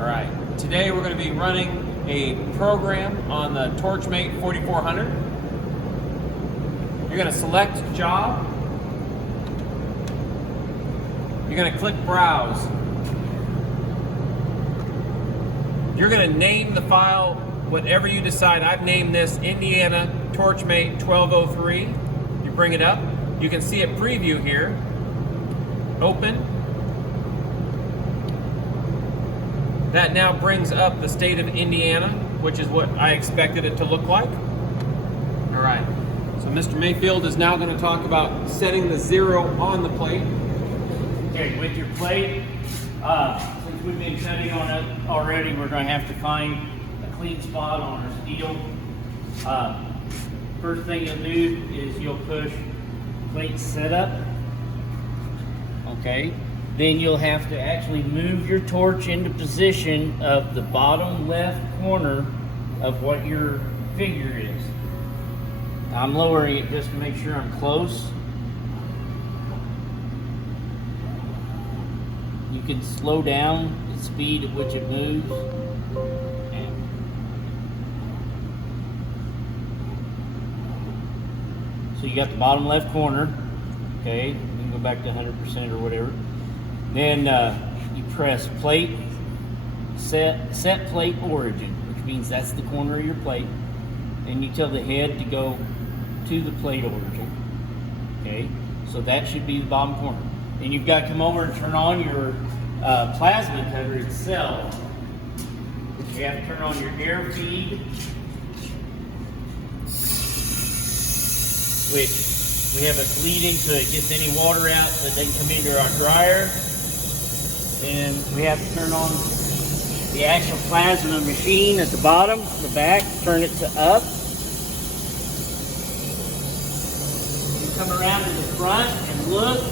All right, today we're going to be running a program on the Torchmate 4400. You're going to select job. You're going to click browse. You're going to name the file whatever you decide. I've named this Indiana Torchmate 1203. You bring it up. You can see a preview here. Open. That now brings up the state of Indiana, which is what I expected it to look like. All right, so Mr. Mayfield is now going to talk about setting the 0 on the plate. Okay, with your plate, since we've been cutting on it already, we're going to have to find a clean spot on our steel. First thing you'll do is you'll push plate setup. Okay. Then you'll have to actually move your torch into position of the bottom left corner of what your figure is. I'm lowering it just to make sure I'm close. You can slow down the speed at which it moves. So you got the bottom left corner. Okay, you can go back to 100% or whatever. Then you press plate, set plate origin, which means that's the corner of your plate. And you tell the head to go to the plate origin. Okay, so that should be the bottom corner. Then you've got to come over and turn on your plasma cutter itself. You have to turn on your air feed, which we have a bleeding so it gets any water out so it doesn't come into our dryer. And we have to turn on the actual plasma machine at the bottom, the back, turn it to up. You come around to the front and look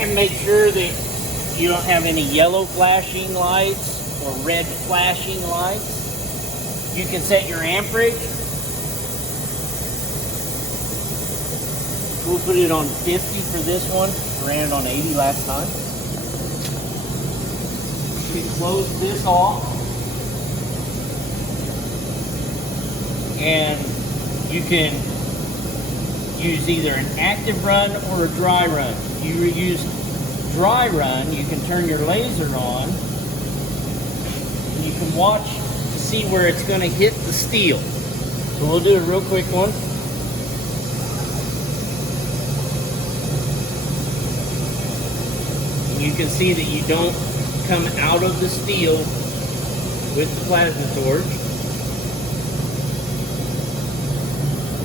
and make sure that you don't have any yellow flashing lights or red flashing lights. You can set your amperage. We'll put it on 50 for this one. Ran it on 80 last time. We close this off, and you can use either an active run or a dry run. If you use dry run, you can turn your laser on, and you can watch to see where it's going to hit the steel. So we'll do a real quick one. And you can see that you don't come out of the steel with the plasma torch.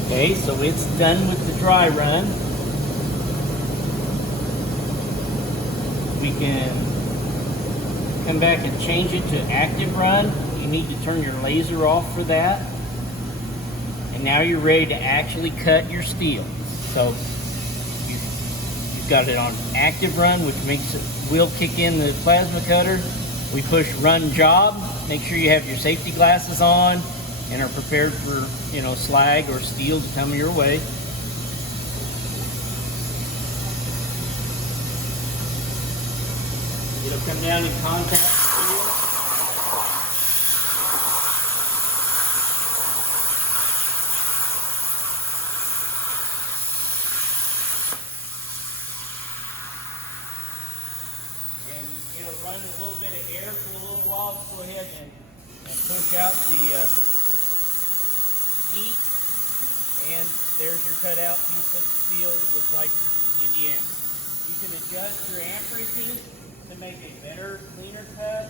Okay, so it's done with the dry run. We can come back and change it to active run. You need to turn your laser off for that. And now you're ready to actually cut your steel. So you've got it on active run, which makes it will kick in the plasma cutter. We push run job. Make sure you have your safety glasses on and are prepared for, slag or steel to come your way. It'll come down in contact steel. It'll run a little bit of air for a little while. Just go ahead and push out the heat. And there's your cutout piece of steel. It looks like Indiana. You can adjust your amperaging to make a better, cleaner cut.